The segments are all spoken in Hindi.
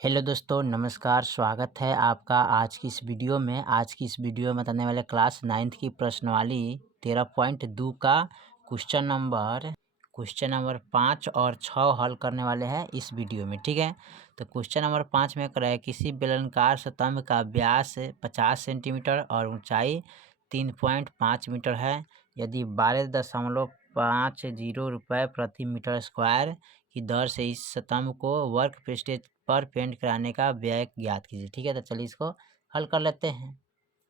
हेलो दोस्तों, नमस्कार। स्वागत है आपका आज की इस वीडियो में। आज की इस वीडियो में बताने वाले क्लास 9th की प्रश्नावली 13.2 का क्वेश्चन नंबर 5 और 6 हल करने वाले हैं इस वीडियो में। ठीक है, तो क्वेश्चन नंबर 5 में कर रहा है किसी बेलनाकार स्तंभ का व्यास 50 सेंटीमीटर और ऊंचाई 3.5 मीटर है। यदि 12.50 रुपये प्रति मीटर स्क्वायर की दर से इस स्तंभ को वर्क पृष्ठ पर पेंट कराने का व्यय ज्ञात कीजिए। ठीक है, तो चलिए इसको हल कर लेते हैं।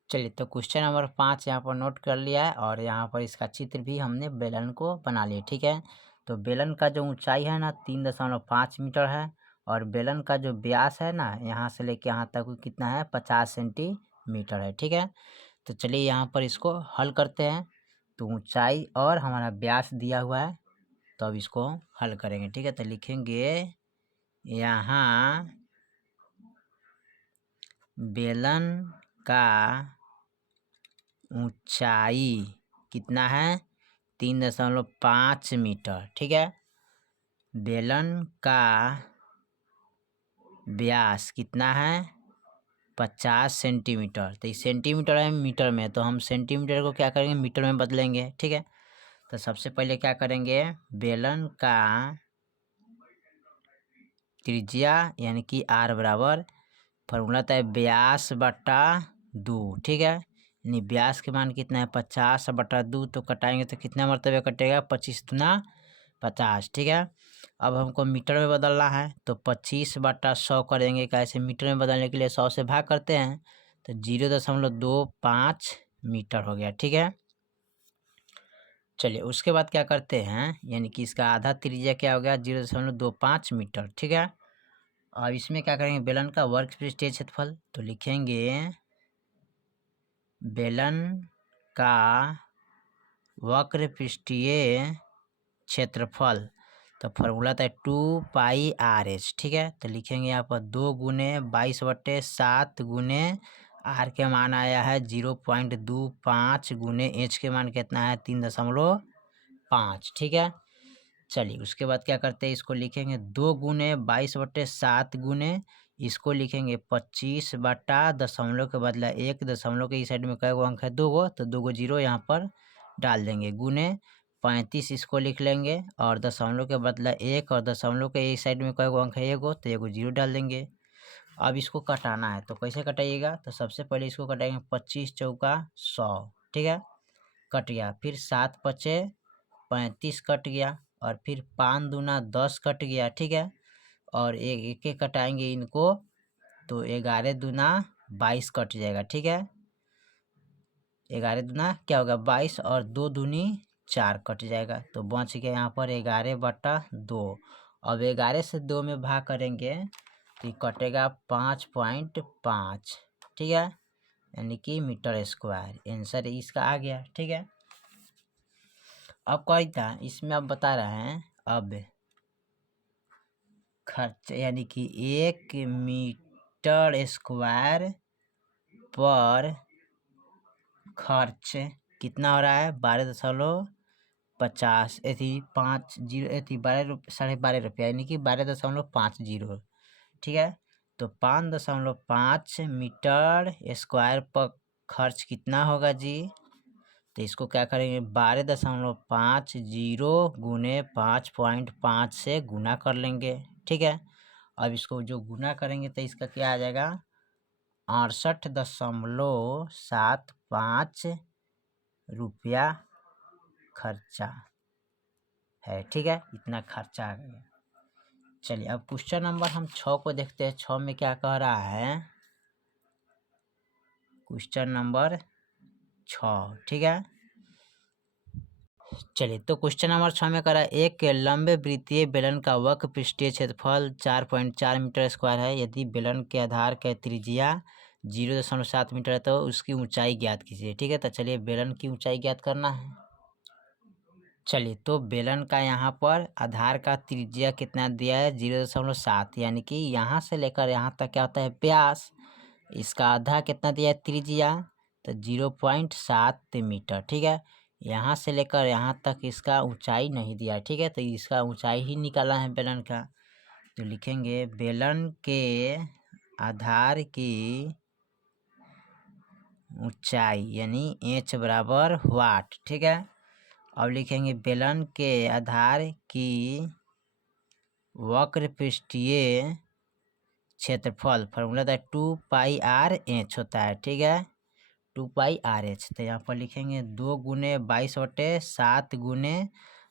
चलिए, तो क्वेश्चन नंबर 5 यहाँ पर नोट कर लिया है और यहाँ पर इसका चित्र भी हमने बेलन को बना लिया। ठीक है, तो बेलन का जो ऊंचाई है ना 3.5 मीटर है और बेलन का जो व्यास है ना यहाँ से लेके यहाँ तक कितना है 50 सेंटीमीटर है। ठीक है, तो चलिए यहाँ पर इसको हल करते हैं। तो ऊंचाई और हमारा व्यास दिया हुआ है, तो अब इसको हल करेंगे। ठीक है, तो लिखेंगे यहाँ बेलन का ऊंचाई कितना है 3.5 मीटर। ठीक है, बेलन का व्यास कितना है 50 सेंटीमीटर। तो इस सेंटीमीटर है मीटर में, तो हम सेंटीमीटर को क्या करेंगे मीटर में बदलेंगे। ठीक है, तो सबसे पहले क्या करेंगे बेलन का त्रिज्या यानी कि आर बराबर फॉर्मूला था व्यास बटा 2। ठीक है, यानी व्यास के मान कितना है 50 बटा 2, तो कटाएंगे तो कितना मरतबे कटेगा 25 दूना 50। ठीक है, अब हमको मीटर में बदलना है तो 25 बटा 100 करेंगे। कैसे मीटर में बदलने के लिए 100 से भाग करते हैं, तो 0.25 मीटर हो गया। ठीक है, चलिए उसके बाद क्या करते हैं यानी कि इसका आधा त्रिज्या क्या हो गया 0.25 मीटर। ठीक है, अब इसमें क्या करेंगे बेलन का वर्क पृष्ठीय क्षेत्रफल, तो लिखेंगे बेलन का वक्र पृष्ठीय क्षेत्रफल, तो फॉर्मूला था 2πr/h। ठीक है, तो लिखेंगे यहाँ पर 2 गुने 22/7 गुने आर के मान आया है 0.25 गुने एच के मान कितना है 3.5। ठीक है, चलिए उसके बाद क्या करते हैं इसको लिखेंगे 2 गुने 22/7 गुने इसको लिखेंगे 25 बटा दशमलव के बदला 1 दशमलव के इस साइड में कई गो अंक है 2 गो, तो 2 गो जीरो यहाँ पर डाल देंगे गुने 35 इसको लिख लेंगे और दशमलव के बदला 1 और दशमलव के इस साइड में कई गो अंक है 1 गो, तो 1 गो जीरो डाल देंगे। अब इसको कटाना है तो कैसे कटाइएगा, तो सबसे पहले इसको कटाएंगे 25 चौका 100। ठीक है, कट गया, फिर 7 पचे 35 कट गया और फिर 5 दूना 10 कट गया। ठीक है, और एक एक कटाएंगे इनको तो 11 दूना 22 कट जाएगा। ठीक है, 11 दूना क्या होगा 22 और 2 दूनी 4 कट जाएगा, तो बच गया यहाँ पर 11/2। अब 11 से 2 में भाग करेंगे तो कटेगा 5.5। ठीक है, यानी कि मीटर स्क्वायर। आंसर इसका आ गया। ठीक है, अब क्या था इसमें अब बता रहे हैं अब खर्च यानी कि 1 मीटर स्क्वायर पर खर्च कितना हो रहा है 12.50 ₹12.50 यानी कि 12.50। ठीक है, तो 5.5 मीटर स्क्वायर पर खर्च कितना होगा जी, तो इसको क्या करेंगे 12.50 गुने 5.5 से गुना कर लेंगे। ठीक है, अब इसको जो गुना करेंगे तो इसका क्या आ जाएगा 68.75 रुपया खर्चा है। ठीक है, इतना खर्चा आ गया। चलिए अब क्वेश्चन नंबर हम 6 को देखते हैं। 6 में क्या कह रहा है क्वेश्चन नंबर 6। ठीक है, चलिए तो क्वेश्चन नंबर 6 में करा एक लंबे वृत्तीय बेलन का वक्र पृष्ठीय क्षेत्रफल 4.4 मीटर स्क्वायर है। यदि बेलन के आधार का त्रिज्या 0.7 मीटर है तो उसकी ऊंचाई ज्ञात कीजिए। ठीक है, तो चलिए बेलन की ऊंचाई ज्ञात करना है। चलिए तो बेलन का यहाँ पर आधार का त्रिज्या कितना दिया है 0.7, यानी कि यहाँ से लेकर यहाँ तक क्या होता है व्यास। इसका आधा कितना दिया है त्रिज्या, तो 0.7 मीटर। ठीक है, यहाँ से लेकर यहाँ तक इसका ऊंचाई नहीं दिया है। ठीक है, तो इसका ऊंचाई ही निकालना है बेलन का, तो लिखेंगे बेलन के आधार की ऊंचाई यानी h बराबर वाट। ठीक है, अब लिखेंगे बेलन के आधार की वक्र पृष्ठीय क्षेत्रफल, फॉर्मूला था 2πr/h होता है। ठीक है, 2πr/h। तो यहाँ पर लिखेंगे 2 गुने 22/7 गुने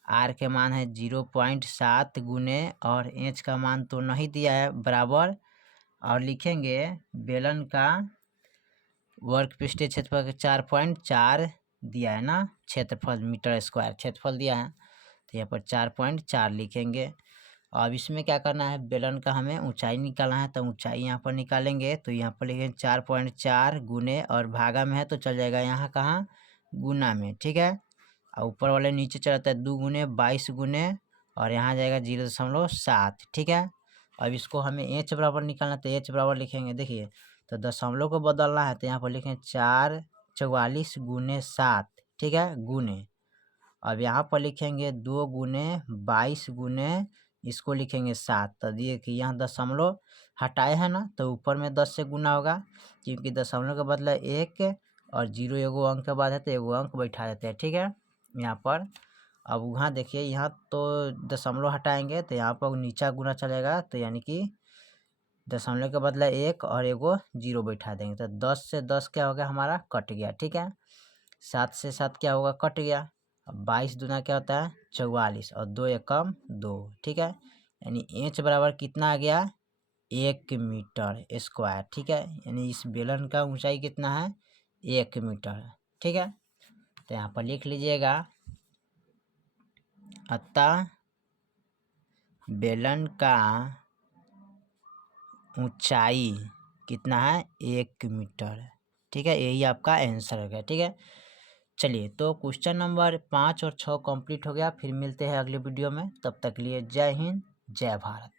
r के मान है 0.7 गुने और h का मान तो नहीं दिया है बराबर, और लिखेंगे बेलन का वर्ग पृष्ठीय क्षेत्रफल 4.4 दिया है ना, क्षेत्रफल मीटर स्क्वायर क्षेत्रफल दिया है, तो यहाँ पर 4.4 लिखेंगे। अब इसमें क्या करना है, बेलन का हमें ऊंचाई निकालना है, तो ऊंचाई यहाँ पर निकालेंगे। तो यहाँ पर लिखेंगे 4.4 गुने और भागा में है तो चल जाएगा यहाँ कहाँ गुना में। ठीक है, और ऊपर वाले नीचे चल जाता है 2 गुने 22 गुने और यहाँ जाएगा 0.7। ठीक है, अब इसको हमें h बराबर निकालना है, तो h बराबर लिखेंगे, देखिए तो दशमलव को बदलना है, तो यहाँ पर लिखेंगे 444 गुने 7। ठीक है, गुने, अब यहाँ पर लिखेंगे 2 गुने 22 गुने इसको लिखेंगे 7। तो दिए कि यहाँ दशमलव हटाए है ना, तो ऊपर में 10 से गुना होगा, क्योंकि दशमलव का बदला 1 और 0 एगो अंक के बाद है तो एगो अंक बैठा देते हैं। ठीक है, यहाँ पर अब वहाँ देखिए यहाँ तो दशमलव हटाएंगे तो यहाँ पर नीचा गुना चलेगा, तो यानी कि दशमलव के बदला 1 और एगो 0 बैठा देंगे, तो 10 से 10 क्या हो गया हमारा कट गया। ठीक है, 7 से 7 क्या होगा कट गया, 22 दूना क्या होता है 44 और 2 एकम 2। ठीक है, यानी h बराबर कितना आ गया 1 मीटर स्क्वायर। ठीक है, यानी इस बेलन का ऊंचाई कितना है 1 मीटर। ठीक है, तो यहाँ पर लिख लीजिएगा, अतः बेलन का ऊंचाई कितना है 1 मीटर। ठीक है, यही आपका आंसर हो गया। ठीक है, चलिए तो क्वेश्चन नंबर 5 और 6 कंप्लीट हो गया। फिर मिलते हैं अगले वीडियो में, तब तक के लिए जय हिंद जय भारत।